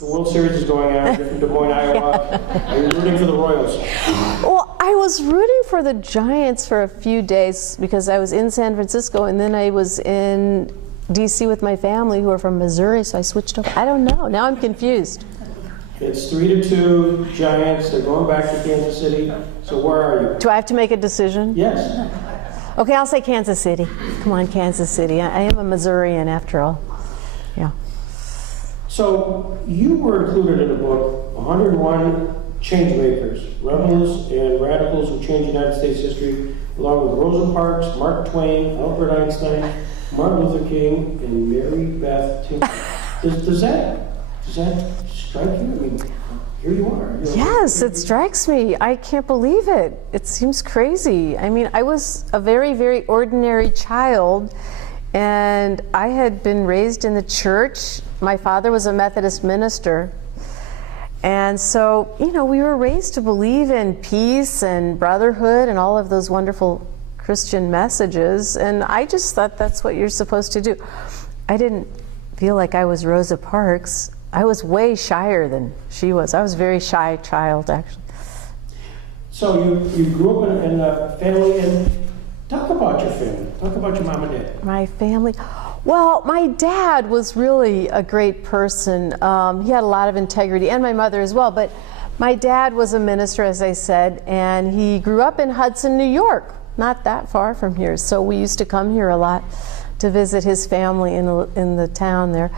The World Series is going on in Des Moines, Iowa. Are you rooting for the Royals? Well, I was rooting for the Giants for a few days because I was in San Francisco, and then I was in D.C. with my family who are from Missouri, so I switched over. I don't know. Now I'm confused. It's 3-2 Giants. They're going back to Kansas City. So where are you? Do I have to make a decision? Yes. Okay, I'll say Kansas City. Come on, Kansas City. I am a Missourian after all. Yeah. So you were included in the book, 101 Changemakers, Rebels and Radicals Who Changed United States History, along with Rosa Parks, Mark Twain, Albert Einstein, Martin Luther King, and Mary Beth Tinker. Does that strike you? I mean, here you are. Yes, it strikes me. I can't believe it. It seems crazy. I mean, I was a very, very ordinary child, and I had been raised in the church. My father was a Methodist minister. And so, you know, we were raised to believe in peace and brotherhood and all of those wonderful Christian messages. And I just thought that's what you're supposed to do. I didn't feel like I was Rosa Parks. I was way shyer than she was. I was a very shy child, actually. So you grew up in a family, and talk about your family. Talk about your mom and dad. My family. Well, my dad was really a great person. He had a lot of integrity, and my mother as well. But my dad was a minister, as I said, and he grew up in Hudson, New York, not that far from here. So we used to come here a lot to visit his family in the town there.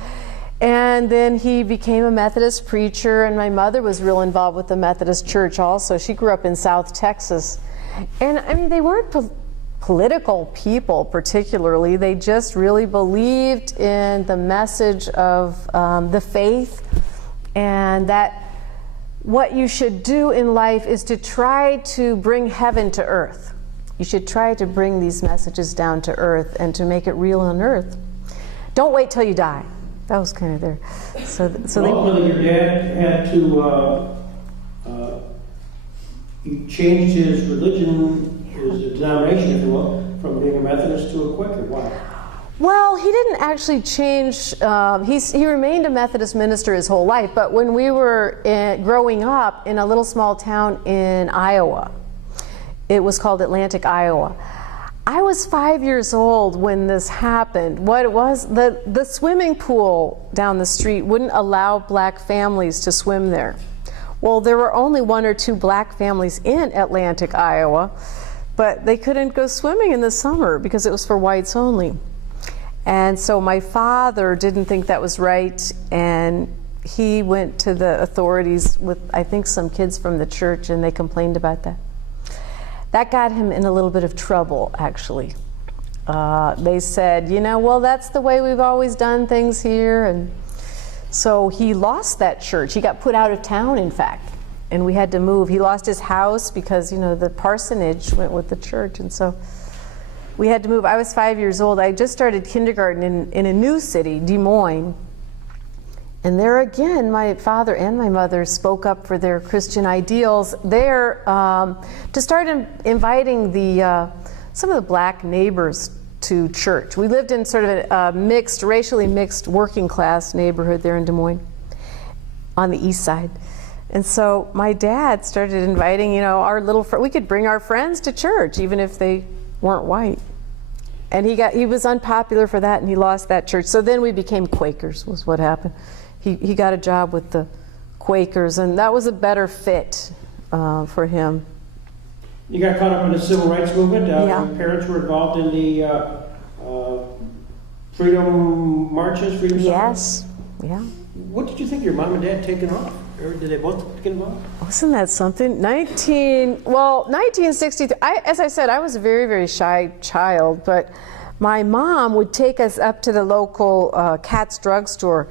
And then he became a Methodist preacher, and my mother was real involved with the Methodist Church also. She grew up in South Texas. And I mean, they weren't political people particularly. They just really believed in the message of the faith, and that what you should do in life is to try to bring heaven to earth. You should try to bring these messages down to earth and to make it real on earth. Don't wait till you die. That was kind of there. Ultimately, your dad had to, he changed his religion, his denomination, if you will, from being a Methodist to a Quaker. Why? Well, he didn't actually change. He remained a Methodist minister his whole life, but when we were growing up in a little small town in Iowa, it was called Atlantic, Iowa. I was 5 years old when this happened. What it was, the swimming pool down the street wouldn't allow black families to swim there. Well, there were only 1 or 2 black families in Atlantic, Iowa, but they couldn't go swimming in the summer because it was for whites only. And so my father didn't think that was right, and he went to the authorities with, I think, some kids from the church, and they complained about that. That got him in a little bit of trouble, actually. They said, you know, well, that's the way we've always done things here. And so he lost that church. He got put out of town, in fact, and we had to move. He lost his house because, you know, the parsonage went with the church, and so we had to move. I was 5 years old. I just started kindergarten in a new city, Des Moines. And there again, my father and my mother spoke up for their Christian ideals there to start inviting some of the black neighbors to church. We lived in sort of a mixed, racially mixed working class neighborhood there in Des Moines on the east side. And so my dad started inviting, you know, we could bring our friends to church even if they weren't white. And he was unpopular for that, and he lost that church. So then we became Quakers, was what happened. He got a job with the Quakers, and that was a better fit for him. You got caught up in the civil rights movement. Yeah. Your parents were involved in the freedom marches, freedom songs? Yes, yeah. What did you think your mom and dad taken off? Or did they both get involved? Wasn't that something? 1963, as I said, I was a very, very shy child, but my mom would take us up to the local Katz drugstore,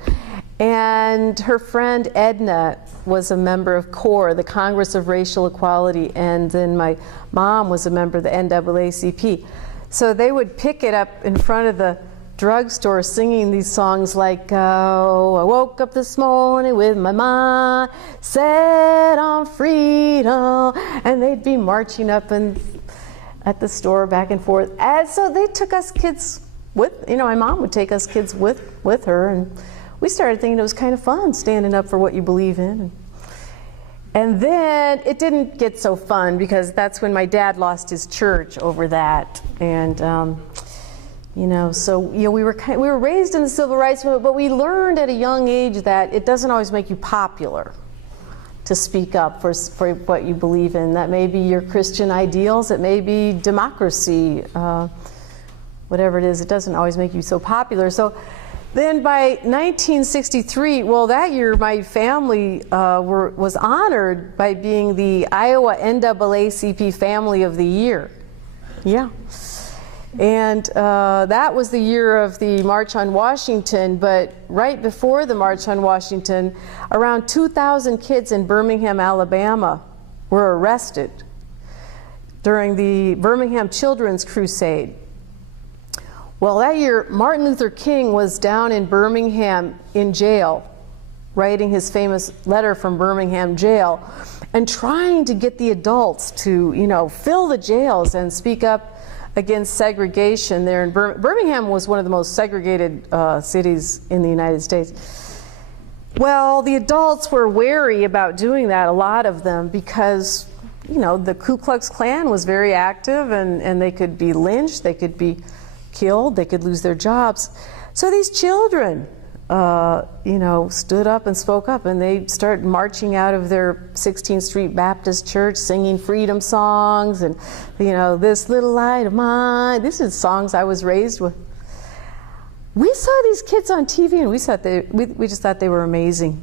and her friend Edna was a member of CORE, the Congress of Racial Equality, and then my mom was a member of the NAACP. So they would pick it up in front of the drugstore singing these songs like, oh, I woke up this morning with my mind set on freedom, and they'd be marching up at the store back and forth. And so they took us kids with, you know, my mom would take us kids with her, and we started thinking it was kind of fun standing up for what you believe in. And then it didn't get so fun because that's when my dad lost his church over that. And you know, so you know, we were raised in the civil rights movement, but we learned at a young age that it doesn't always make you popular to speak up for what you believe in. That may be your Christian ideals, it may be democracy, whatever it is, it doesn't always make you so popular. So then by 1963, well, that year my family was honored by being the Iowa NAACP Family of the Year. Yeah. And that was the year of the March on Washington, but right before the March on Washington, around 2,000 kids in Birmingham, Alabama were arrested during the Birmingham Children's Crusade. Well, that year, Martin Luther King was down in Birmingham in jail, writing his famous letter from Birmingham jail, and trying to get the adults to, you know, fill the jails and speak up against segregation there in Birmingham was one of the most segregated cities in the United States. Well, the adults were wary about doing that, a lot of them, because, you know, the Ku Klux Klan was very active and they could be lynched, they could be killed, they could lose their jobs. So these children, you know, stood up and spoke up, and they started marching out of their 16th Street Baptist Church singing freedom songs and, you know, this little light of mine. This is songs I was raised with. We saw these kids on TV and we just thought they were amazing.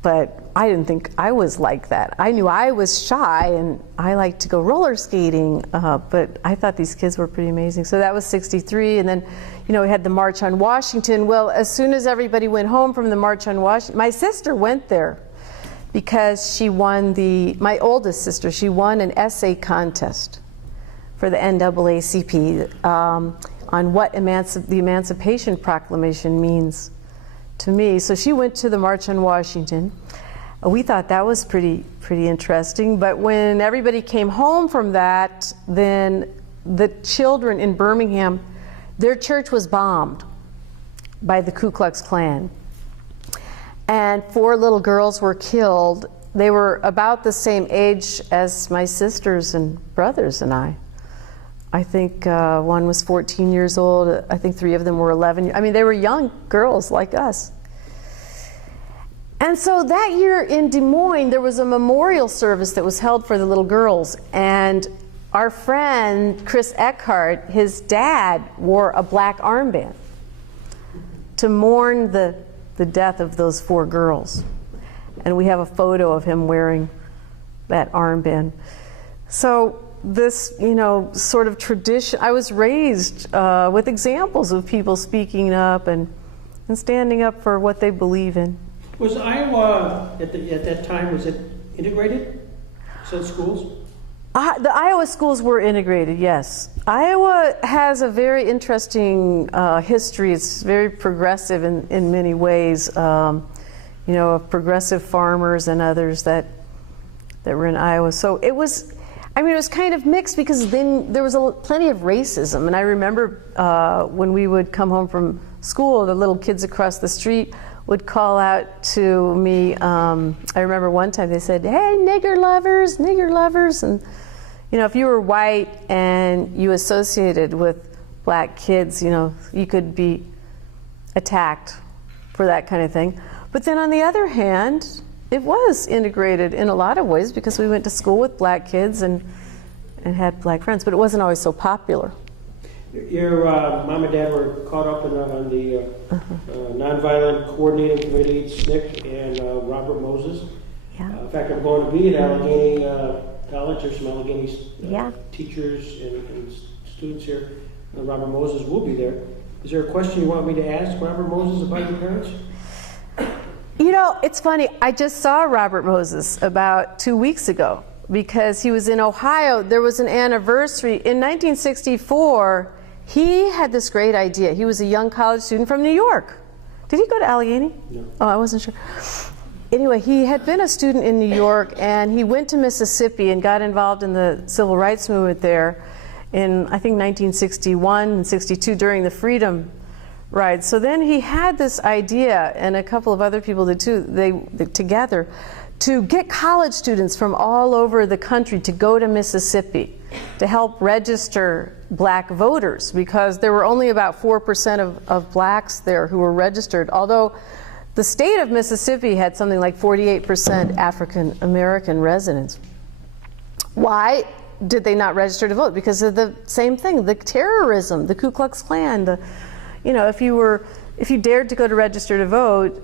But I didn't think I was like that. I knew I was shy and I liked to go roller skating, but I thought these kids were pretty amazing. So that was 63, and then, you know, we had the March on Washington. Well, as soon as everybody went home from the March on Washington, my sister went there because she won my oldest sister, she won an essay contest for the NAACP on what the Emancipation Proclamation means to me. So she went to the March on Washington. We thought that was pretty interesting, but when everybody came home from that, then the children in Birmingham, their church was bombed by the Ku Klux Klan. And 4 little girls were killed. They were about the same age as my sisters and brothers and I. I think one was 14 years old. I think 3 of them were 11. I mean, they were young girls like us. And so that year in Des Moines, there was a memorial service that was held for the little girls. And our friend, Chris Eckhart, his dad wore a black armband to mourn the death of those 4 girls. And we have a photo of him wearing that armband. So this, you know, sort of tradition, I was raised with examples of people speaking up and standing up for what they believe in. Was Iowa, at that time, was it integrated? So schools? The Iowa schools were integrated, yes. Iowa has a very interesting history. It's very progressive in many ways. You know, of progressive farmers and others that were in Iowa. So it was, I mean, it was kind of mixed because then there was plenty of racism. And I remember when we would come home from school, the little kids across the street would call out to me. I remember one time they said, "Hey, nigger lovers, nigger lovers." And, you know, if you were white and you associated with black kids, you know, you could be attacked for that kind of thing. But then on the other hand, it was integrated in a lot of ways because we went to school with black kids and had black friends, but it wasn't always so popular. Your mom and dad were caught up on the Nonviolent Coordinating Committee, SNCC, and Robert Moses. Yeah. In fact, I'm going to be at Allegheny College. There's some Allegheny teachers and students here. Robert Moses will be there. Is there a question you want me to ask Robert Moses about your parents? You know, it's funny. I just saw Robert Moses about 2 weeks ago because he was in Ohio. There was an anniversary. In 1964, he had this great idea. He was a young college student from New York. Did he go to Allegheny? No. Oh, I wasn't sure. Anyway, he had been a student in New York, and he went to Mississippi and got involved in the civil rights movement there in, I think, 1961 and 62 during the Freedom Right, so then he had this idea, and a couple of other people did too, they together, to get college students from all over the country to go to Mississippi to help register black voters, because there were only about 4% of blacks there who were registered, although the state of Mississippi had something like 48% African American residents. Why did they not register to vote? Because of the same thing, the terrorism, the Ku Klux Klan, you know, if you dared to go to register to vote,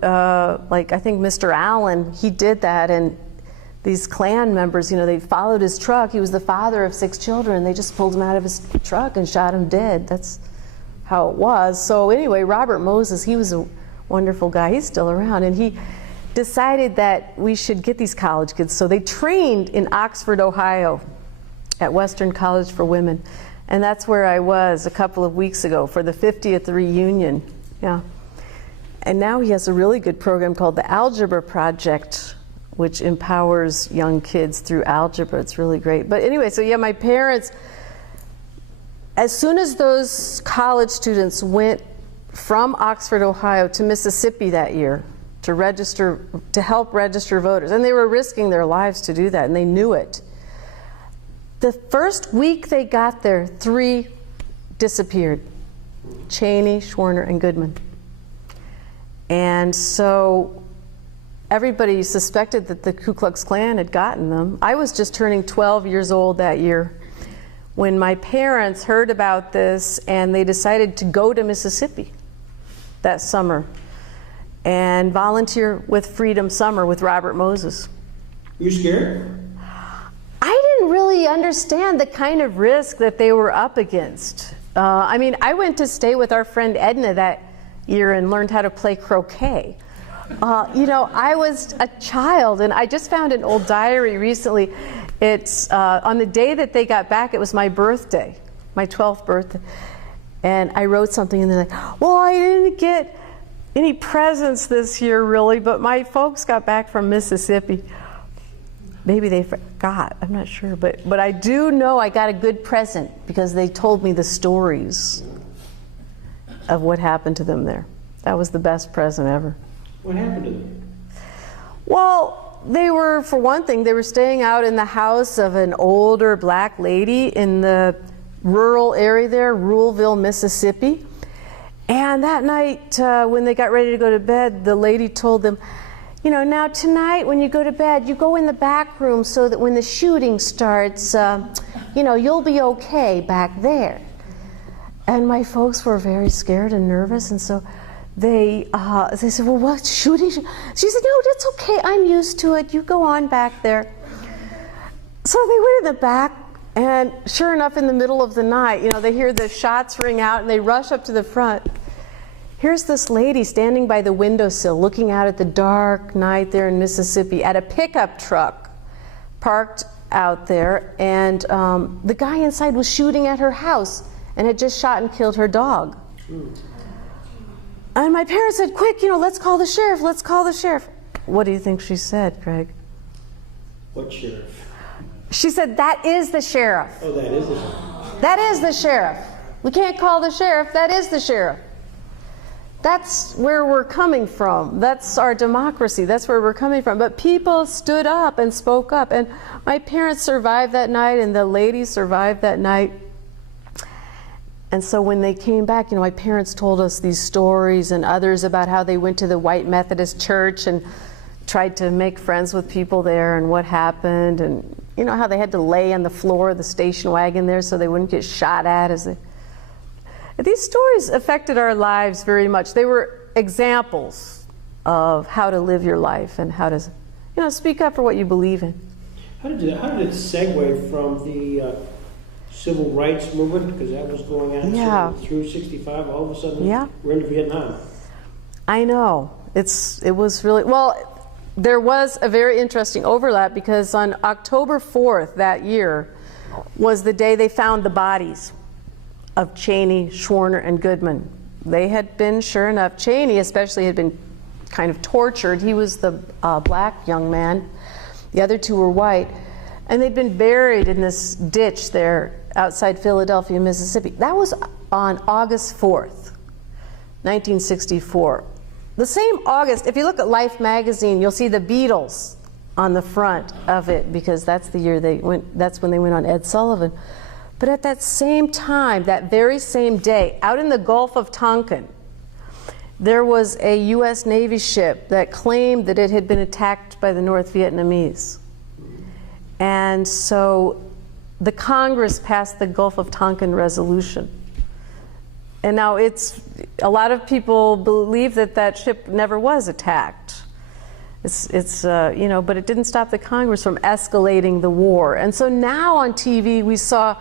like I think Mr. Allen, he did that, and these Klan members, you know, they followed his truck. He was the father of 6 children. They just pulled him out of his truck and shot him dead. That's how it was. So anyway, Robert Moses, he was a wonderful guy. He's still around, and he decided that we should get these college kids. So they trained in Oxford, Ohio, at Western College for Women. And that's where I was a couple of weeks ago for the 50th reunion. Yeah. And now he has a really good program called the Algebra Project, which empowers young kids through algebra. It's really great. But anyway, so yeah, my parents, as soon as those college students went from Oxford, Ohio to Mississippi that year to register, to help register voters, and they were risking their lives to do that, and they knew it. The first week they got there, 3 disappeared. Cheney, Schwerner, and Goodman. And so everybody suspected that the Ku Klux Klan had gotten them. I was just turning 12 years old that year when my parents heard about this, and they decided to go to Mississippi that summer and volunteer with Freedom Summer with Robert Moses. You scared? I didn't really understand the kind of risk that they were up against. I mean, I went to stay with our friend Edna that year and learned how to play croquet. You know, I was a child, and I just found an old diary recently. It's on the day that they got back, it was my birthday, my 12th birthday. And I wrote something, and they're like, well, I didn't get any presents this year, really, but my folks got back from Mississippi. Maybe they forgot, I'm not sure, but I do know I got a good present because they told me the stories of what happened to them there. That was the best present ever. What happened to them? Well, they were, for one thing, they were staying out in the house of an older black lady in the rural area there, Ruleville, Mississippi. And that night, when they got ready to go to bed, the lady told them, you know, now tonight when you go to bed, you go in the back room so that when the shooting starts, you know, you'll be okay back there. And my folks were very scared and nervous, and so they said, well, what, shooting? She said, no, that's okay, I'm used to it, you go on back there. So they went in the back, and sure enough, in the middle of the night, you know, they hear the shots ring out, and they rush up to the front. Here's this lady standing by the windowsill looking out at the dark night there in Mississippi at a pickup truck parked out there, and the guy inside was shooting at her house and had just shot and killed her dog. And my parents said, quick, you know, let's call the sheriff, let's call the sheriff. What do you think she said, Craig? What sheriff? She said, that is the sheriff. Oh, that is the sheriff. That is the sheriff. We can't call the sheriff, that is the sheriff. That's where we're coming from. That's our democracy. That's where we're coming from. But people stood up and spoke up. And my parents survived that night, and the ladies survived that night. And so when they came back, you know, my parents told us these stories and others about how they went to the white Methodist church and tried to make friends with people there and what happened. And, you know, how they had to lay on the floor of the station wagon there so they wouldn't get shot at as they... These stories affected our lives very much. They were examples of how to live your life and how to, you know, speak up for what you believe in. How did it segue from the civil rights movement, because that was going on through 65, all of a sudden we're into Vietnam? I know. It was really, well, there was a very interesting overlap, because on October 4th that year was the day they found the bodies of Cheney, Schwerner, and Goodman. They had been, sure enough, Cheney especially had been kind of tortured. He was the black young man. The other 2 were white. And they'd been buried in this ditch there outside Philadelphia, Mississippi. That was on August 4th. 1964. The same August, if you look at Life magazine, you'll see the Beatles on the front of it, because that's the year that's when they went on Ed Sullivan. But at that same time, that very same day, out in the Gulf of Tonkin, there was a U.S. Navy ship that claimed that it had been attacked by the North Vietnamese. And so the Congress passed the Gulf of Tonkin Resolution. And now a lot of people believe that that ship never was attacked. You know, but it didn't stop the Congress from escalating the war. And so now on TV we saw,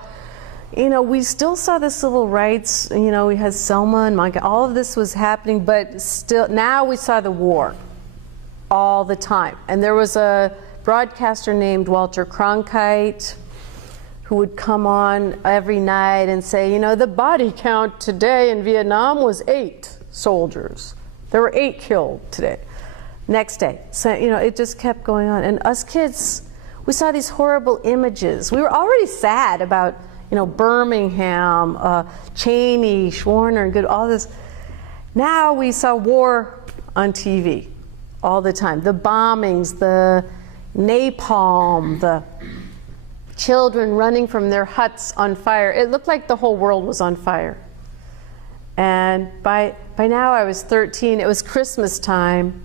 you know, we still saw the civil rights, you know, we had Selma and Montgomery, all of this was happening, but still, now we saw the war all the time. And there was a broadcaster named Walter Cronkite who would come on every night and say, you know, the body count today in Vietnam was 8 soldiers. There were 8 killed today. Next day. So, you know, it just kept going on. And us kids, we saw these horrible images. We were already sad about, you know, Birmingham, Cheney, Schwerner, and Good, all this. Now we saw war on TV all the time. The bombings, the napalm, the children running from their huts on fire. It looked like the whole world was on fire. And by now I was 13. It was Christmas time.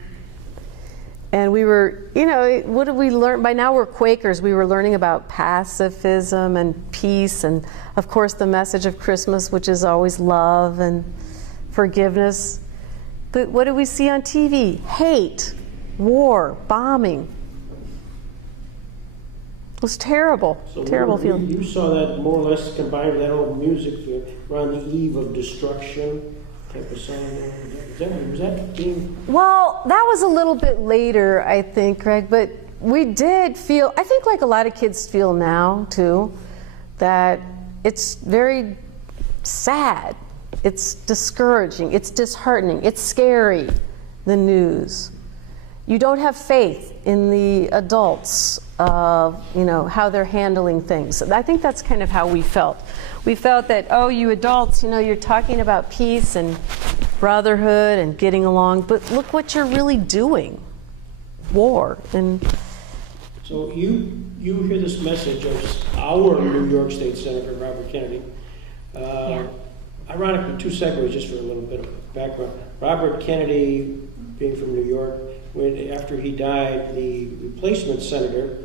And we were, you know, what did we learn? By now we're Quakers. We were learning about pacifism and peace, and of course the message of Christmas, which is always love and forgiveness. But what do we see on TV? Hate, war, bombing. It was terrible, so terrible feeling. You saw that more or less combined with that old music, we're on the eve of destruction type of song. Was that being... Well, that was a little bit later, I think, Greg, but we did feel, I think like a lot of kids feel now, too, that it's very sad, it's discouraging, it's disheartening, it's scary, the news. You don't have faith in the adults of, you know, how they're handling things. I think that's kind of how we felt. We felt that, oh, you adults, you know, you're talking about peace and brotherhood and getting along, but look what you're really doing, war. And so you hear this message of our New York State Senator Robert Kennedy. Ironically, 2 segues just for a little bit of background. Robert Kennedy, being from New York, after he died, the replacement senator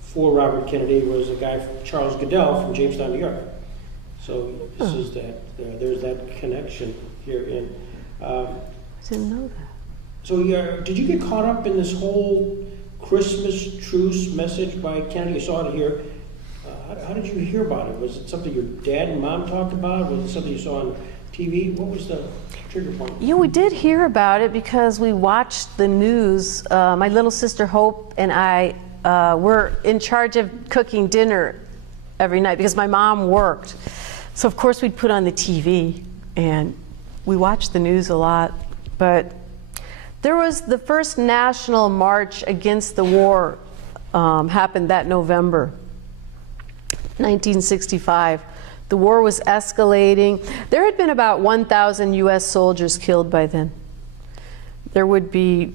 for Robert Kennedy was a guy, Charles Goodell, from Jamestown, New York. So this is that, there's that connection here in. I didn't know that. So did you get caught up in this whole Christmas truce message by Kennedy? You saw it here. How did you hear about it? Was it something your dad and mom talked about? Was it something you saw on TV? What was the trigger point? Yeah, we did hear about it because we watched the news. My little sister Hope and I were in charge of cooking dinner every night because my mom worked. So of course we'd put on the TV and we watched the news a lot. But there was the first national march against the war happened that November, 1965. The war was escalating. There had been about 1,000 U.S. soldiers killed by then. There would be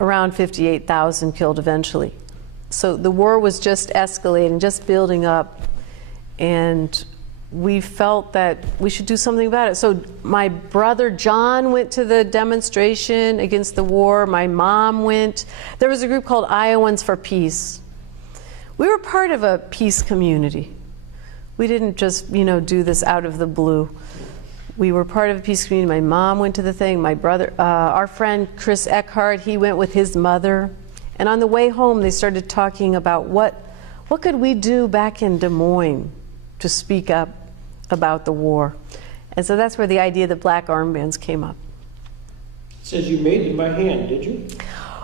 around 58,000 killed eventually. So the war was just escalating, just building up. And we felt that we should do something about it. So my brother John went to the demonstration against the war. My mom went. There was a group called Iowans for Peace. We were part of a peace community. We didn't just, you know, do this out of the blue. We were part of a peace community. My mom went to the thing. My brother, our friend Chris Eckhart, he went with his mother. And on the way home, they started talking about what could we do back in Des Moines to speak up about the war. And so that's where the idea of the black armbands came up. It says you made them by hand, did you?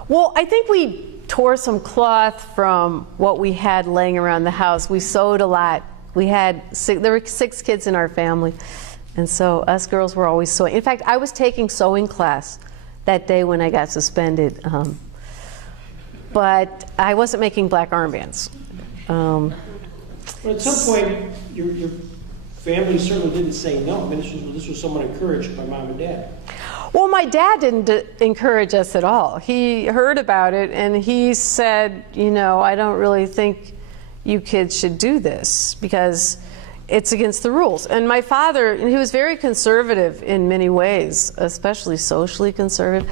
Well, I think we tore some cloth from what we had laying around the house. We sewed a lot. There were 6 kids in our family, and so us girls were always sewing. In fact, I was taking sewing class that day when I got suspended, but I wasn't making black armbands. Well, at some point, your family certainly didn't say no. I mean, this was someone encouraged by mom and dad. Well, my dad didn't encourage us at all. He heard about it and he said, you know, I don't really think you kids should do this because it's against the rules. And my father, he was very conservative in many ways, especially socially conservative.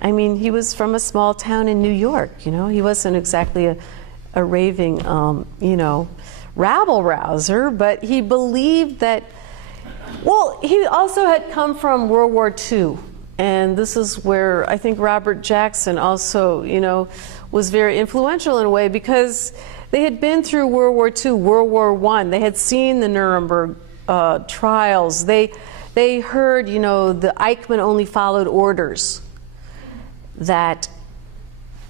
I mean, he was from a small town in New York, you know. He wasn't exactly a raving, you know, rabble-rouser, but he believed that, well, he also had come from World War II. And this is where I think Robert Jackson also, you know, was very influential in a way because they had been through World War II, World War I. They had seen the Nuremberg trials. They heard, you know, the Eichmann only followed orders. That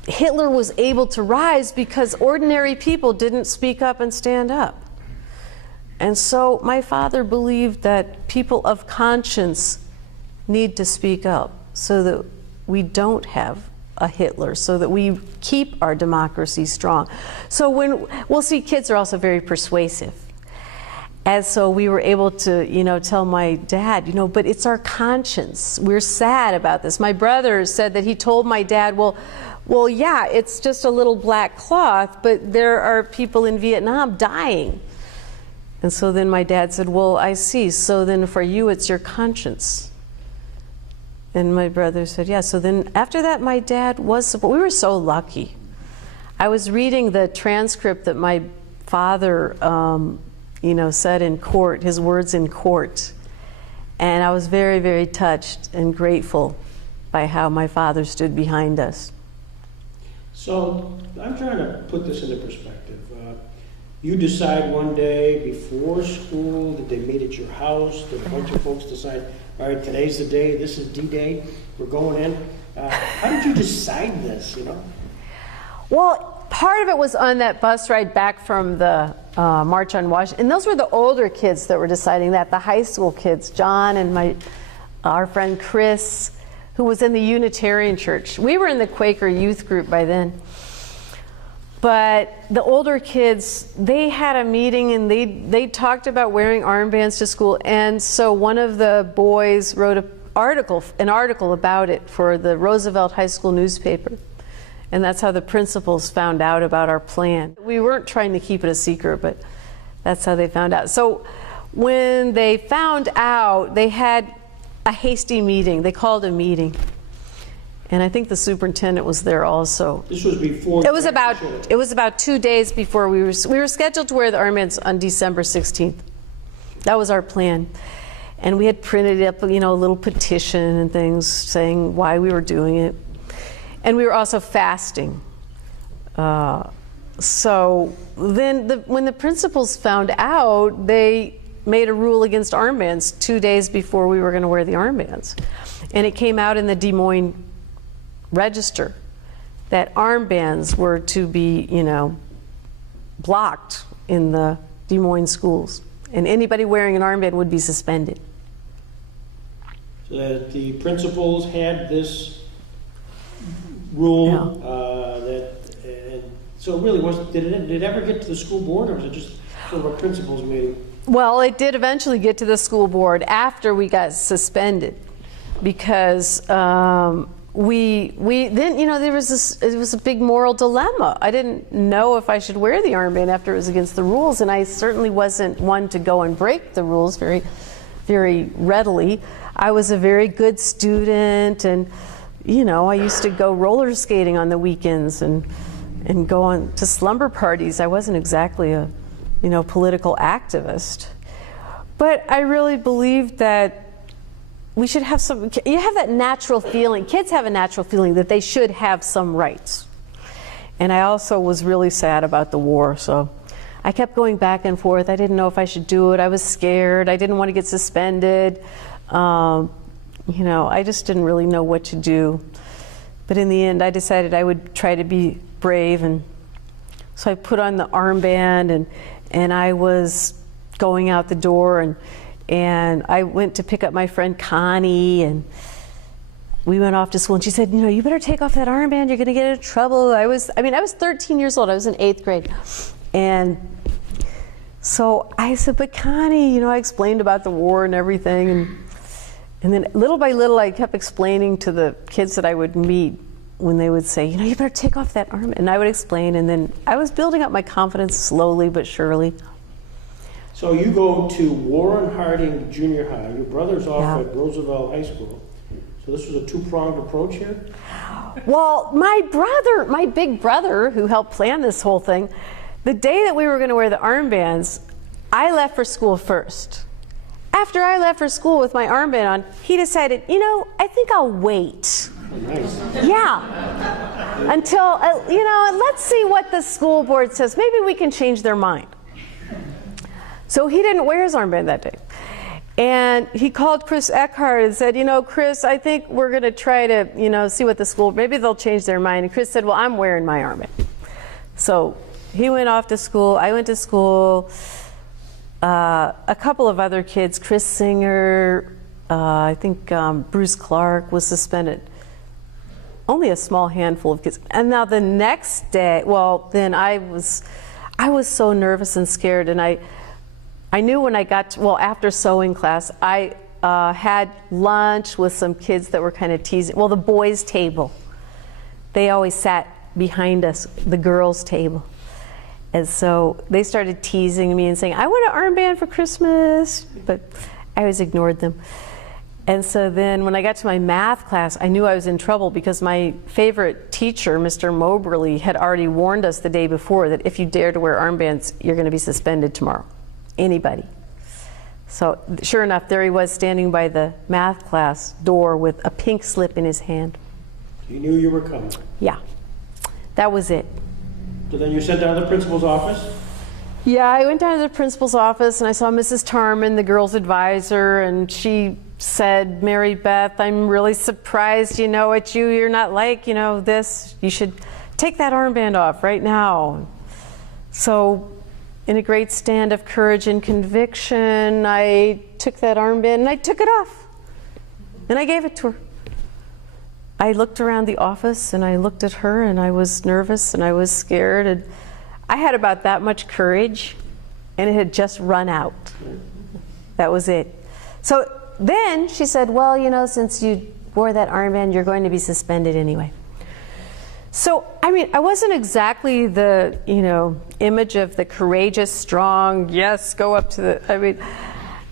Hitler was able to rise because ordinary people didn't speak up and stand up. And so my father believed that people of conscience need to speak up so that we don't have a Hitler, so that we keep our democracy strong. So when, we'll see, kids are also very persuasive. And so we were able to, you know, tell my dad, you know, but it's our conscience. We're sad about this. My brother said that he told my dad, well, yeah, it's just a little black cloth, but there are people in Vietnam dying. And so then my dad said, well, I see. So then for you, it's your conscience. And my brother said, yeah. So then after that, my dad was, we were so lucky. I was reading the transcript that my father, you know, said in court, his words in court. And I was very, very touched and grateful by how my father stood behind us. So I'm trying to put this into perspective. You decide one day before school that they meet at your house, that a bunch of folks decide, all right, today's the day, this is D-Day, we're going in. How did you decide this, you know? Well, part of it was on that bus ride back from the March on Washington. And those were the older kids that were deciding that, the high school kids, John and our friend Chris, who was in the Unitarian Church. We were in the Quaker youth group by then. But the older kids, they had a meeting and they talked about wearing armbands to school. And so one of the boys wrote an article about it for the Roosevelt High School newspaper. And that's how the principals found out about our plan. We weren't trying to keep it a secret, but that's how they found out. So when they found out, they had a hasty meeting. They called a meeting. And I think the superintendent was there also. This was before. It was about 2 days before we were scheduled to wear the armbands on December 16th. That was our plan. And we had printed up, you know, a little petition and things saying why we were doing it. And we were also fasting. So then when the principals found out, they made a rule against armbands 2 days before we were going to wear the armbands. And it came out in the Des Moines Register that armbands were to be, you know, blocked in the Des Moines schools. And anybody wearing an armband would be suspended. So that the principals had this rule, so it really wasn't, did it ever get to the school board, or was it just sort of a principals meeting? Well, it did eventually get to the school board after we got suspended, because we then, you know, it was a big moral dilemma. I didn't know if I should wear the armband after it was against the rules, and I certainly wasn't one to go and break the rules very, very readily. I was a very good student, and you know, I used to go roller skating on the weekends and go on to slumber parties. I wasn't exactly a, you know, political activist, but I really believed that we should have some, you have that natural feeling, kids have a natural feeling that they should have some rights. And I also was really sad about the war, so I kept going back and forth. I didn't know if I should do it. I was scared. I didn't want to get suspended. You know, I just didn't really know what to do. But in the end, I decided I would try to be brave, and so I put on the armband, and I was going out the door, and I went to pick up my friend Connie, and we went off to school, and she said, you know, you better take off that armband, you're gonna get in trouble. I was 13 years old, I was in 8th grade. And so I said, but Connie, you know, I explained about the war and everything, And then little by little, I kept explaining to the kids that I would meet when they would say, you know, you better take off that armband. And I would explain, and then I was building up my confidence slowly but surely. So you go to Warren Harding Junior High. Your brother's off at Roosevelt High School. So this was a two-pronged approach here? Well, my big brother, who helped plan this whole thing, the day that we were going to wear the armbands, I left for school first. After I left for school with my armband on, he decided, you know, I think I'll wait. Nice. Yeah. Until, you know, let's see what the school board says. Maybe we can change their mind. So he didn't wear his armband that day. And he called Chris Eckhart and said, you know, Chris, I think we're going to try to, you know, see what the school, maybe they'll change their mind. And Chris said, well, I'm wearing my armband. So he went off to school. I went to school. A couple of other kids, Chris Singer, I think Bruce Clark was suspended. Only a small handful of kids. And now the next day, well, then I was so nervous and scared, and I knew when I got to, well, after sewing class, I had lunch with some kids that were kind of teasing. Well, the boys' table. They always sat behind us, the girls' table. And so they started teasing me and saying, I want an armband for Christmas, but I always ignored them. And so then when I got to my math class, I knew I was in trouble because my favorite teacher, Mr. Moberly, had already warned us the day before that if you dare to wear armbands, you're going to be suspended tomorrow. Anybody. So sure enough, there he was standing by the math class door with a pink slip in his hand. You knew you were coming. Yeah, that was it. So then you sent down to the principal's office? Yeah, I went down to the principal's office and I saw Mrs. Tarman, the girls' advisor, and she said, Mary Beth, I'm really surprised, you know, at you. You're not like, you know, this. You should take that armband off right now. So in a great stand of courage and conviction, I took that armband and I took it off. And I gave it to her. I looked around the office and I looked at her and I was nervous and I was scared. And I had about that much courage and it had just run out. That was it. So then she said, well, you know, since you wore that armband, you're going to be suspended anyway. So, I mean, I wasn't exactly the, you know, image of the courageous, strong, yes, go up to the, I mean,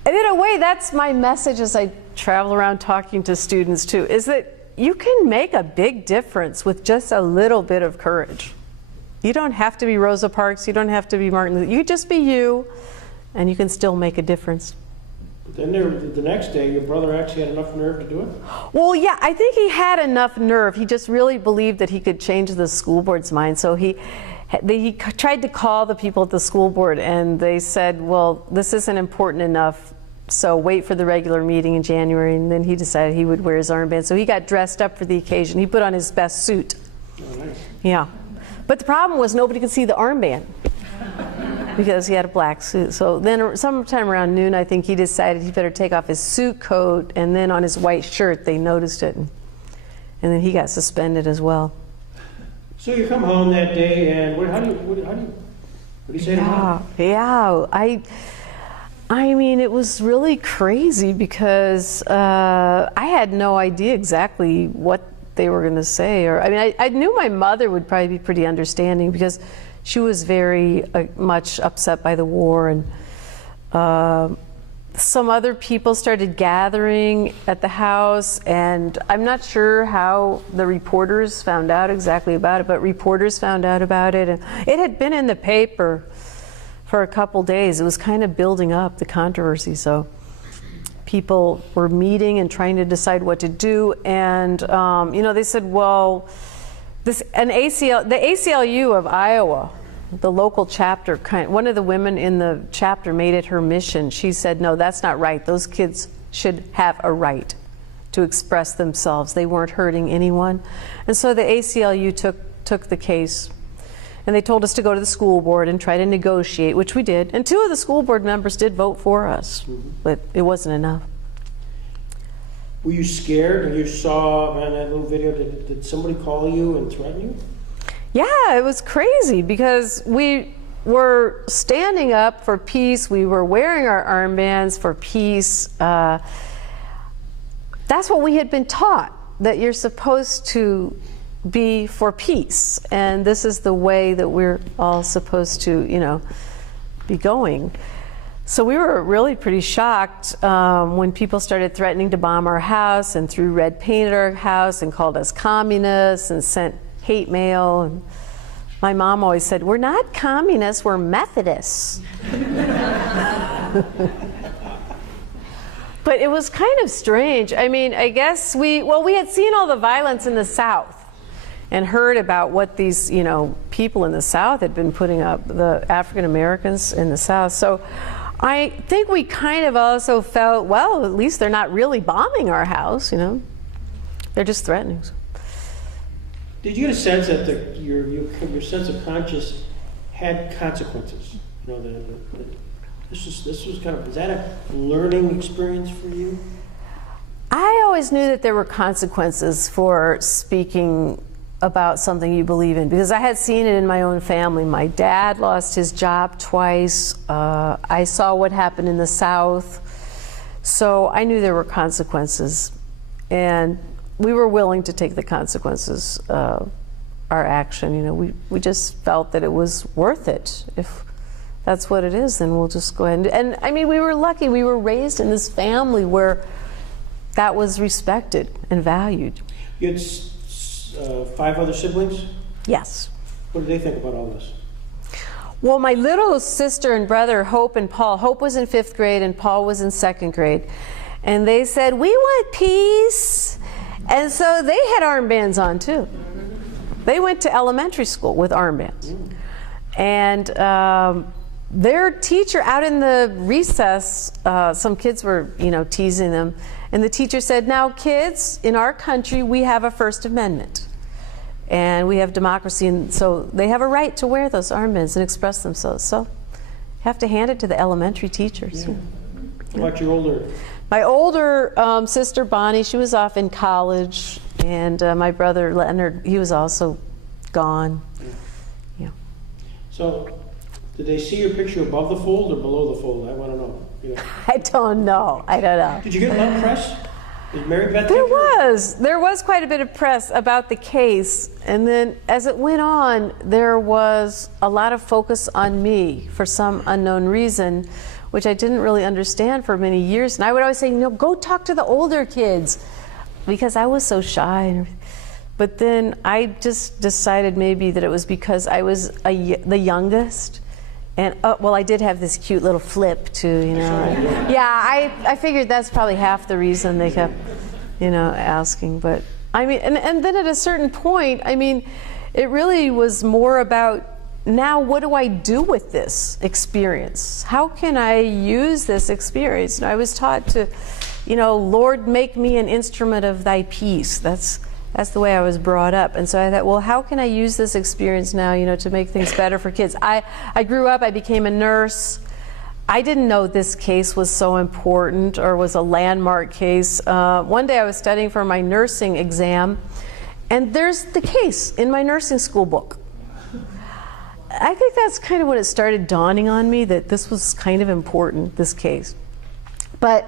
and in a way, that's my message as I travel around talking to students too, is that you can make a big difference with just a little bit of courage. You don't have to be Rosa Parks, you don't have to be Martin Luther, you just be you, and you can still make a difference. Then the next day, your brother actually had enough nerve to do it? Well, yeah, I think he had enough nerve. He just really believed that he could change the school board's mind. So he tried to call the people at the school board, and they said, well, this isn't important enough, so wait for the regular meeting in January. And then he decided he would wear his armband. So he got dressed up for the occasion. He put on his best suit. Oh, nice. Yeah. But the problem was nobody could see the armband because he had a black suit. So then sometime around noon, I think he decided he better take off his suit coat, and then on his white shirt, they noticed it. And then he got suspended as well. So you come home that day, and what do you say to Mom? Yeah, I mean, it was really crazy because I had no idea exactly what they were going to say. Or I mean, I knew my mother would probably be pretty understanding because she was very much upset by the war, and some other people started gathering at the house, and I'm not sure how the reporters found out exactly about it, but reporters found out about it, and it had been in the paper for a couple days. It was kind of building up, the controversy, so people were meeting and trying to decide what to do, and you know, they said, well, the ACLU of Iowa, the local chapter, one of the women in the chapter made it her mission. She said, no, that's not right. Those kids should have a right to express themselves. They weren't hurting anyone. And so the ACLU took the case, and they told us to go to the school board and try to negotiate, which we did. And 2 of the school board members did vote for us, but it wasn't enough. Were you scared when you saw that little video? Did somebody call you and threaten you? Yeah, it was crazy because we were standing up for peace. We were wearing our armbands for peace. that's what we had been taught, that you're supposed to be for peace, and this is the way that we're all supposed to, be going. So we were really pretty shocked when people started threatening to bomb our house and threw red paint at our house and called us communists and sent hate mail. And my mom always said, "We're not communists, we're Methodists." But it was kind of strange. I mean, I guess we had seen all the violence in the South and heard about what these, people in the South had been putting up, the African Americans in the South. So I think we kind of also felt, well, at least they're not really bombing our house, They're just threatening. Did you get a sense that your sense of conscience had consequences? This was kind of, was that a learning experience for you? I always knew that there were consequences for speaking about something you believe in, because I had seen it in my own family. My dad lost his job twice. I saw what happened in the South. So I knew there were consequences, and we were willing to take the consequences of our action. We just felt that it was worth it. If that's what it is, then we'll just go ahead. And I mean, we were lucky. We were raised in this family where that was respected and valued. You had 5 other siblings? Yes. What did they think about all this? Well, my little sister and brother, Hope and Paul, Hope was in 5th grade and Paul was in 2nd grade. And they said, "We want peace." And so they had armbands on too. They went to elementary school with armbands. And their teacher, out in the recess, some kids were, teasing them. And the teacher said, "Now, kids, in our country, we have a First Amendment. And we have democracy, and so they have a right to wear those armbands and express themselves." So you have to hand it to the elementary teachers. Yeah. What about your older? My older sister, Bonnie, she was off in college. And my brother, Leonard, he was also gone. Yeah. So did they see your picture above the fold or below the fold? I want to know. I don't know. Did you get a lot of press? Did Mary Beth? There was quite a bit of press about the case, and then as it went on, there was a lot of focus on me for some unknown reason, which I didn't really understand for many years. And I would always say, go talk to the older kids, because I was so shy. But then I just decided maybe that it was because I was the youngest. And I did have this cute little flip too, Yeah, I figured that's probably half the reason they kept, asking. But I mean, and then at a certain point, I mean, it really was more about, now what do I do with this experience? How can I use this experience? I was taught to, Lord, make me an instrument of thy peace. That's the way I was brought up. And so I thought, well, how can I use this experience now, to make things better for kids? I grew up, I became a nurse. I didn't know this case was so important or was a landmark case. One day I was studying for my nursing exam, and there's the case in my nursing school book. I think that's kind of when it started dawning on me that this was kind of important, this case. But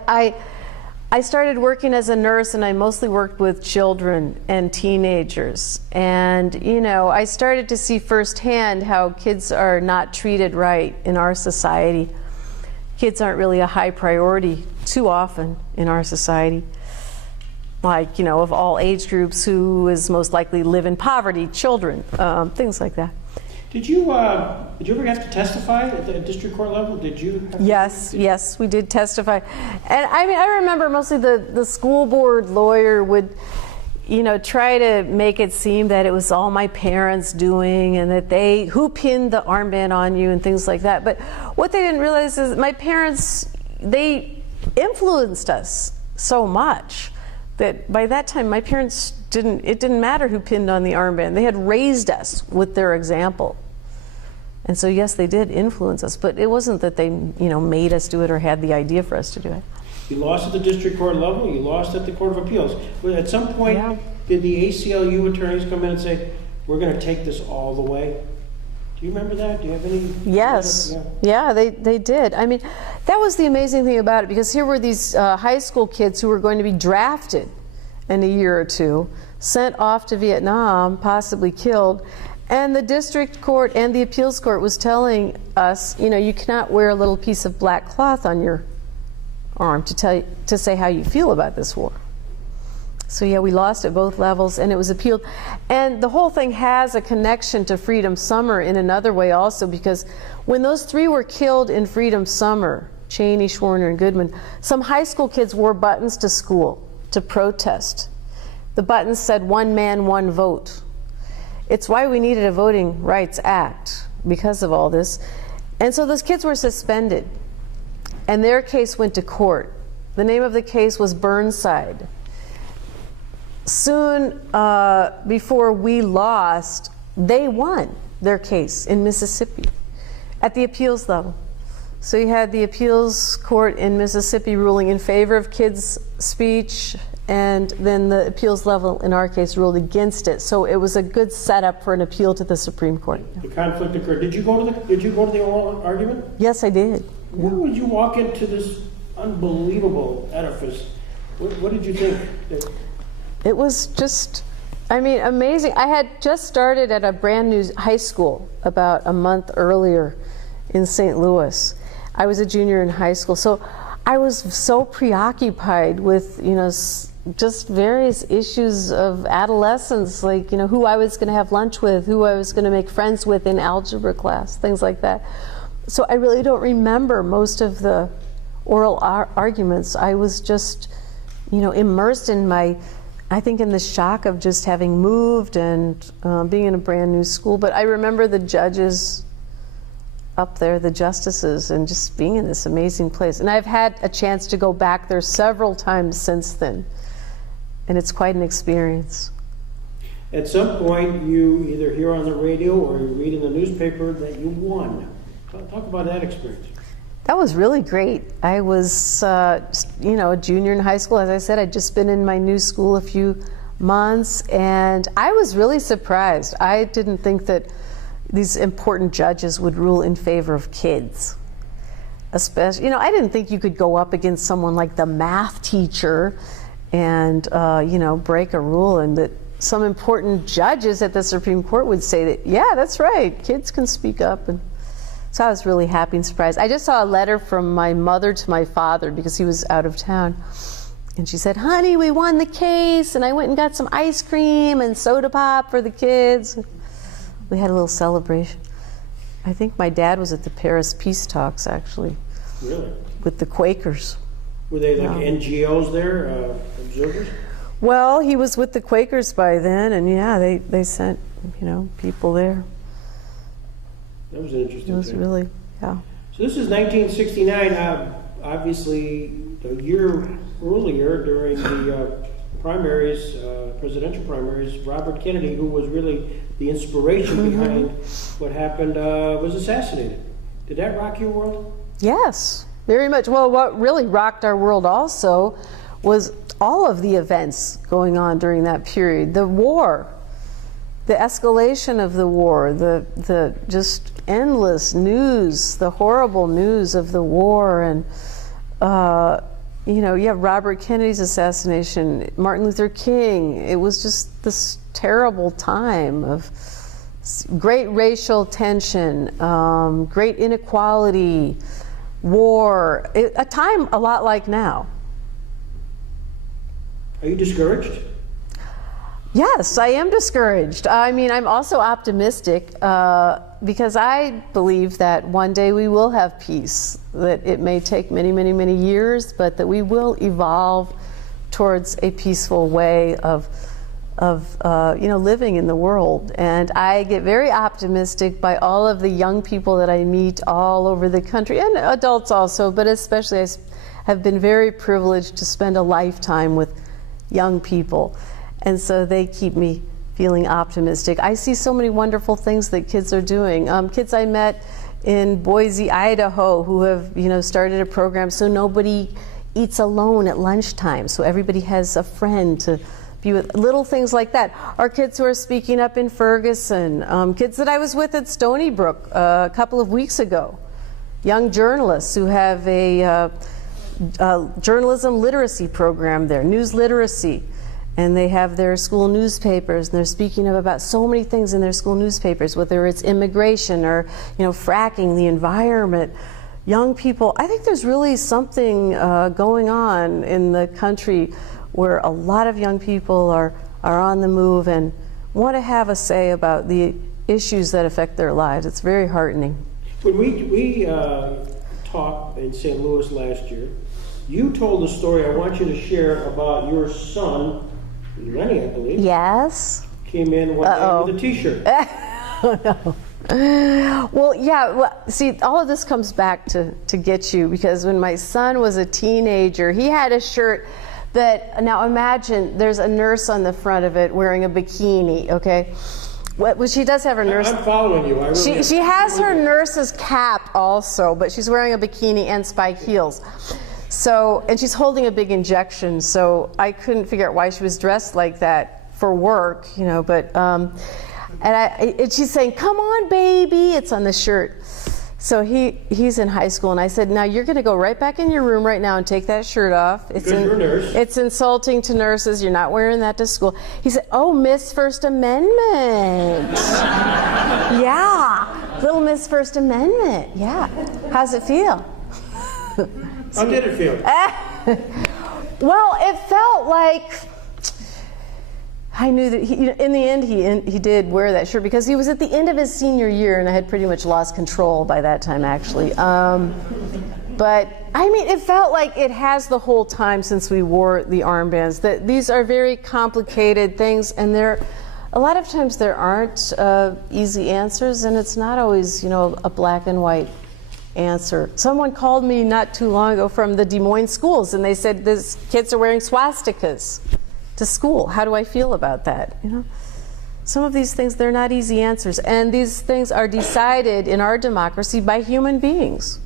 I started working as a nurse, and I mostly worked with children and teenagers. And, I started to see firsthand how kids are not treated right in our society. Kids aren't really a high priority too often in our society. Like, of all age groups, who is most likely to live in poverty, children, things like that. Did you ever have to testify at the district court level? Did you? Yes, we did testify. And I mean, I remember mostly the school board lawyer would, try to make it seem that it was all my parents doing, and that who pinned the armband on you and things like that. But what they didn't realize is my parents, they influenced us so much that by that time my parents it didn't matter who pinned on the armband. They had raised us with their example. And so yes, they did influence us, but it wasn't that they made us do it or had the idea for us to do it. You lost at the district court level, you lost at the Court of Appeals. But at some point, did the ACLU attorneys come in and say, "We're going to take this all the way"? Do you remember that? Do you have any? Yes. Yeah, they did. I mean, that was the amazing thing about it, because here were these high school kids who were going to be drafted in a year or two, sent off to Vietnam, possibly killed, and the district court and the appeals court was telling us, you know, you cannot wear a little piece of black cloth on your arm to say how you feel about this war. So yeah, we lost at both levels, and it was appealed. And the whole thing has a connection to Freedom Summer in another way also, because when those three were killed in Freedom Summer, Cheney, Schwerner, and Goodman, some high school kids wore buttons to school to protest. The buttons said, "One man, one vote." It's why we needed a Voting Rights Act, because of all this. And so those kids were suspended, and their case went to court. The name of the case was Burnside. Soon before we lost, they won their case in Mississippi at the appeals level. So you had the appeals court in Mississippi ruling in favor of kids' speech, and then the appeals level in our case ruled against it. So it was a good setup for an appeal to the Supreme Court. The conflict occurred. Did you go to the oral argument? Yes, I did. Where would you walk into this unbelievable edifice? What did you think? It was just, I mean, amazing. I had just started at a brand new high school about a month earlier in St. Louis. I was a junior in high school, so I was so preoccupied with, you know, just various issues of adolescence, like, you know, who I was going to have lunch with, who I was going to make friends with in algebra class, things like that. So I really don't remember most of the oral arguments. I was just, you know, immersed in I think in the shock of just having moved and being in a brand new school. But I remember the judges up there, the justices, and just being in this amazing place. And I've had a chance to go back there several times since then, and it's quite an experience. At some point, you either hear on the radio or you read in the newspaper that you won. Talk about that experience. That was really great. I was, you know, a junior in high school. As I said, I'd just been in my new school a few months, and I was really surprised. I didn't think that these important judges would rule in favor of kids. Especially, you know, I didn't think you could go up against someone like the math teacher and, you know, break a rule, and that some important judges at the Supreme Court would say that, yeah, that's right, kids can speak up. And so I was really happy and surprised. I just saw a letter from my mother to my father because he was out of town. And she said, "Honey, we won the case." And I went and got some ice cream and soda pop for the kids. We had a little celebration. I think my dad was at the Paris peace talks, actually. Really? With the Quakers. Were they like NGOs there, observers? Well, he was with the Quakers by then, and yeah, they sent, you know, people there. That was an interesting thing. It was really, yeah. So this is 1969, obviously a year earlier during the primaries, presidential primaries, Robert Kennedy, who was really the inspiration behind what happened, was assassinated. Did that rock your world? Yes, very much. Well, what really rocked our world also was all of the events going on during that period. The war, the escalation of the war, the just endless news, the horrible news of the war, and you know, you have Robert Kennedy's assassination, Martin Luther King. It was just this terrible time of great racial tension, great inequality, war, a time a lot like now. Are you discouraged? Yes, I am discouraged. I mean, I'm also optimistic because I believe that one day we will have peace, that it may take many, many, many years, but that we will evolve towards a peaceful way of you know, living in the world. And I get very optimistic by all of the young people that I meet all over the country, and adults also, but especially I have been very privileged to spend a lifetime with young people. And so they keep me feeling optimistic. I see so many wonderful things that kids are doing. Kids I met in Boise, Idaho, who have, you know, started a program so nobody eats alone at lunchtime. So everybody has a friend to little things like that. Our kids who are speaking up in Ferguson, kids that I was with at Stony Brook a couple of weeks ago, young journalists who have a journalism literacy program there, news literacy, and they have their school newspapers, and they're speaking about so many things in their school newspapers, whether it's immigration or fracking, the environment. Young people, I think there's really something going on in the country where a lot of young people are on the move and want to have a say about the issues that affect their lives. It's very heartening. When we talked in St. Louis last year, you told a story I want you to share about your son, Lenny, I believe. Yes. Came in one day with a T-shirt. Oh, no. Well, yeah, see, all of this comes back to get you, because when my son was a teenager, he had a shirt that, now imagine, there's a nurse on the front of it wearing a bikini, okay? Well, she does have her nurse. I'm following you. She has her nurse's cap also, but she's wearing a bikini and spike heels. So, and she's holding a big injection, so I couldn't figure out why she was dressed like that for work, but, and she's saying, "Come on, baby," it's on the shirt. So he's in high school, and I said, "Now you're gonna go right back in your room right now and take that shirt off. It's insulting to nurses, you're not wearing that to school." He said, "Oh, Miss First Amendment." Yeah, little Miss First Amendment, yeah. How's it feel? How did it feel? Well, it felt like I knew that in the end he did wear that shirt, because he was at the end of his senior year, and I had pretty much lost control by that time, actually. But I mean, it felt like it has the whole time since we wore the armbands. That these are very complicated things, and a lot of times there aren't easy answers, and it's not always a black and white answer. Someone called me not too long ago from the Des Moines schools, and they said these kids are wearing swastikas to school. How do I feel about that? Some of these things, they're not easy answers, and these things are decided in our democracy by human beings.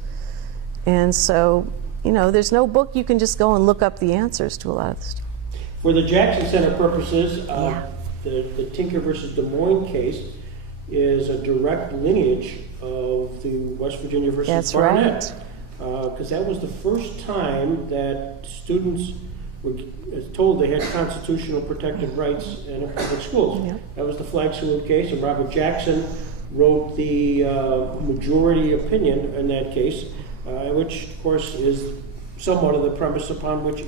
And so, there's no book you can just go and look up the answers to a lot of this stuff. For the Jackson Center purposes, the Tinker versus Des Moines case is a direct lineage of the West Virginia versus Barnett. Because that was the first time that students were told they had constitutional protected rights in public schools. Yep. That was the flag salute case, and Robert Jackson wrote the majority opinion in that case, which, of course, is somewhat of the premise upon which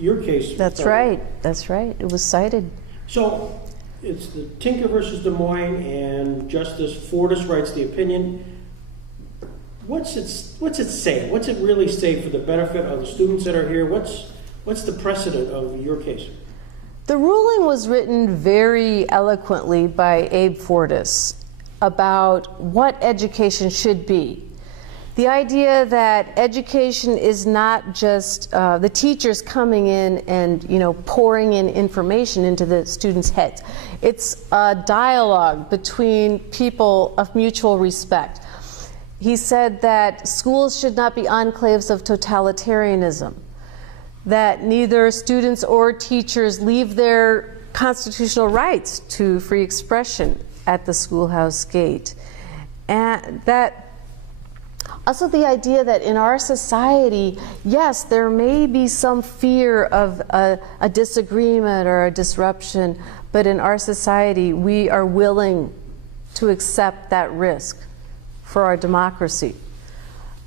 your case. That's right. That's right. It was cited. So it's the Tinker versus Des Moines, and Justice Fortas writes the opinion. What's it say? What's it really say for the benefit of the students that are here? What's the precedent of your case? The ruling was written very eloquently by Abe Fortas about what education should be. The idea that education is not just the teachers coming in and pouring in information into the students' heads. It's a dialogue between people of mutual respect. He said that schools should not be enclaves of totalitarianism, that neither students or teachers leave their constitutional rights to free expression at the schoolhouse gate, and that also the idea that in our society, yes, there may be some fear of a disagreement or a disruption, but in our society, we are willing to accept that risk for our democracy.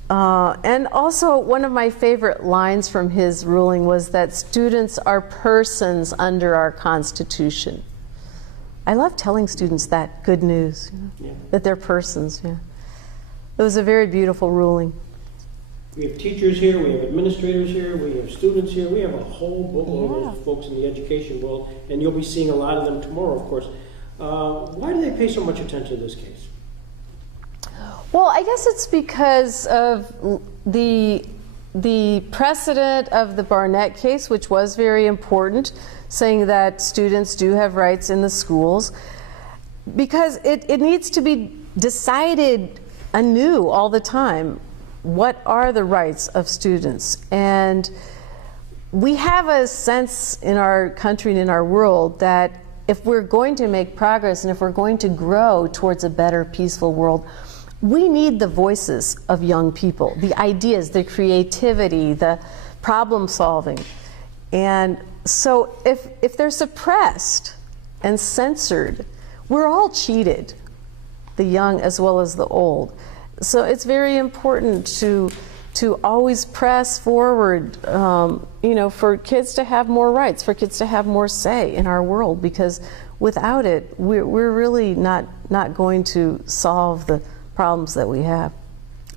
And also, one of my favorite lines from his ruling was that students are persons under our Constitution. I love telling students that good news, that they're persons. Yeah. It was a very beautiful ruling. We have teachers here, we have administrators here, we have students here, we have a whole boatload of folks in the education world, and you'll be seeing a lot of them tomorrow, of course. Why do they pay so much attention to this case? Well, I guess it's because of the precedent of the Barnett case, which was very important, saying that students do have rights in the schools, because it needs to be decided anew all the time. What are the rights of students? And we have a sense in our country and in our world that if we're going to make progress and if we're going to grow towards a better, peaceful world, we need the voices of young people, the ideas, the creativity, the problem solving. And so if they're suppressed and censored, we're all cheated, the young as well as the old. So it's very important to always press forward, you know, for kids to have more rights, for kids to have more say in our world, because without it, we're really not going to solve the problems that we have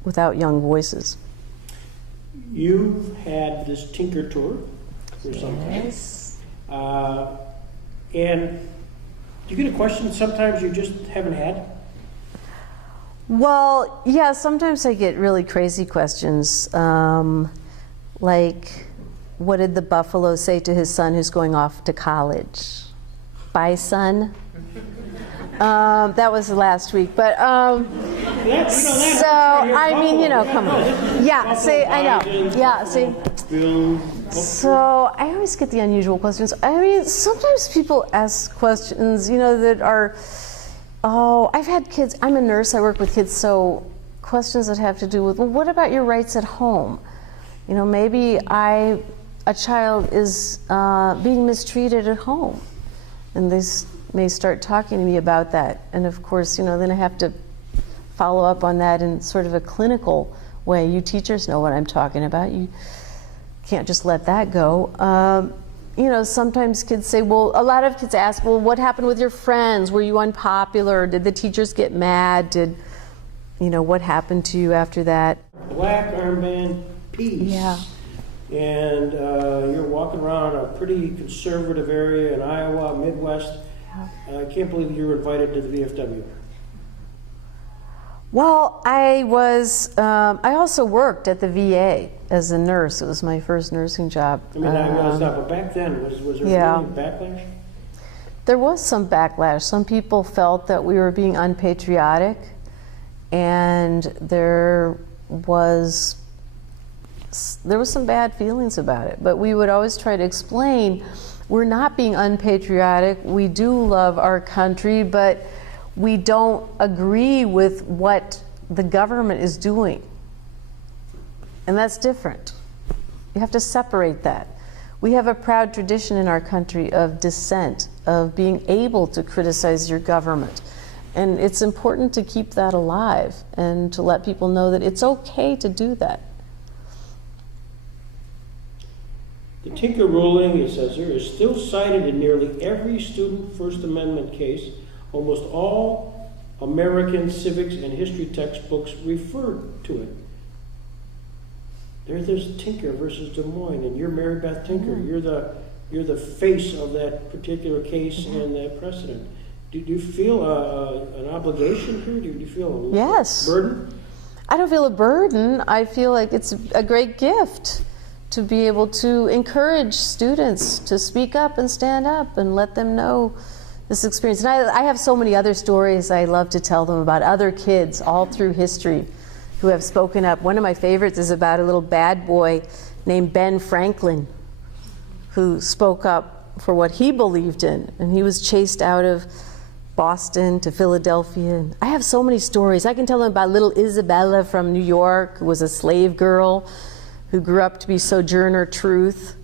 without young voices. You've had this Tinker Tour for some time. Yes. And do you get a question sometimes you just haven't had? Well, yeah, sometimes I get really crazy questions, like, what did the buffalo say to his son who's going off to college? Bye, son. That was last week, but so I mean, you know, come on. Yeah, see, I know. Yeah, see. So I always get the unusual questions. I mean, sometimes people ask questions, you know, that are. Oh, I've had kids, I'm a nurse, I work with kids, so questions that have to do with, well, what about your rights at home? You know, maybe a child is being mistreated at home, and they may start talking to me about that. And of course, you know, then I have to follow up on that in sort of a clinical way. You teachers know what I'm talking about. You can't just let that go. You know, sometimes kids say, well, a lot of kids ask, well, what happened with your friends? Were you unpopular? Did the teachers get mad? Did, you know, what happened to you after that? Black armband, peace. Yeah. And you're walking around a pretty conservative area in Iowa, Midwest. I can't believe you were invited to the VFW. Well, I also worked at the VA as a nurse. It was my first nursing job. I mean, I realize that, but back then, was there really backlash? There was some backlash. Some people felt that we were being unpatriotic, and there was some bad feelings about it. But we would always try to explain, we're not being unpatriotic. We do love our country, but we don't agree with what the government is doing. And that's different. You have to separate that. We have a proud tradition in our country of dissent, of being able to criticize your government. And it's important to keep that alive and to let people know that it's okay to do that. The Tinker ruling, it says here, is still cited in nearly every student First Amendment case. Almost all American civics and history textbooks refer to it. There's Tinker versus Des Moines, and you're Mary Beth Tinker. You're the face of that particular case and that precedent. Do you feel an obligation here? Do you feel a burden? I don't feel a burden. I feel like it's a great gift to be able to encourage students to speak up and stand up and let them know this experience. And I have so many other stories I love to tell them about other kids all through history who have spoken up. One of my favorites is about a little bad boy named Ben Franklin who spoke up for what he believed in, and he was chased out of Boston to Philadelphia. And I have so many stories. I can tell them about little Isabella from New York, who was a slave girl who grew up to be Sojourner Truth.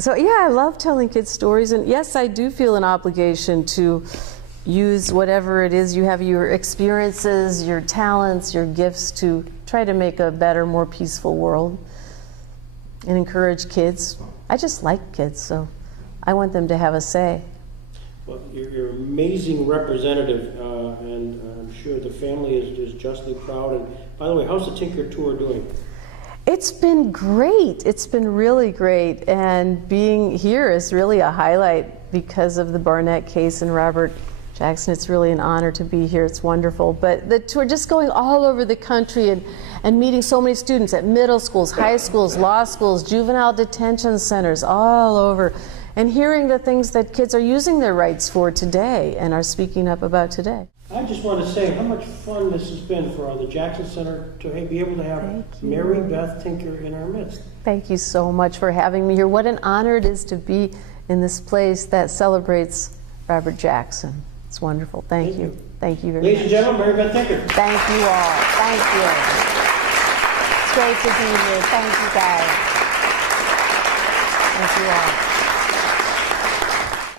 So yeah, I love telling kids stories, and yes, I do feel an obligation to use whatever it is you have, your experiences, your talents, your gifts, to try to make a better, more peaceful world and encourage kids. I just like kids, so I want them to have a say. Well, you're an amazing representative, and I'm sure the family is justly proud. And by the way, how's the Tinker Tour doing? It's been great. It's been really great. And being here is really a highlight because of the Barnett case and Robert Jackson. It's really an honor to be here. It's wonderful. But the tour, just going all over the country and meeting so many students at middle schools, high schools, law schools, juvenile detention centers, all over, and hearing the things that kids are using their rights for today and are speaking up about today. I just want to say how much fun this has been for the Jackson Center to be able to have Mary Beth Tinker in our midst. Thank you so much for having me here. What an honor it is to be in this place that celebrates Robert Jackson. It's wonderful. Thank you. Thank you very much. Ladies and gentlemen, Mary Beth Tinker. Thank you all. Thank you. It's great to be here. Thank you guys. Thank you all.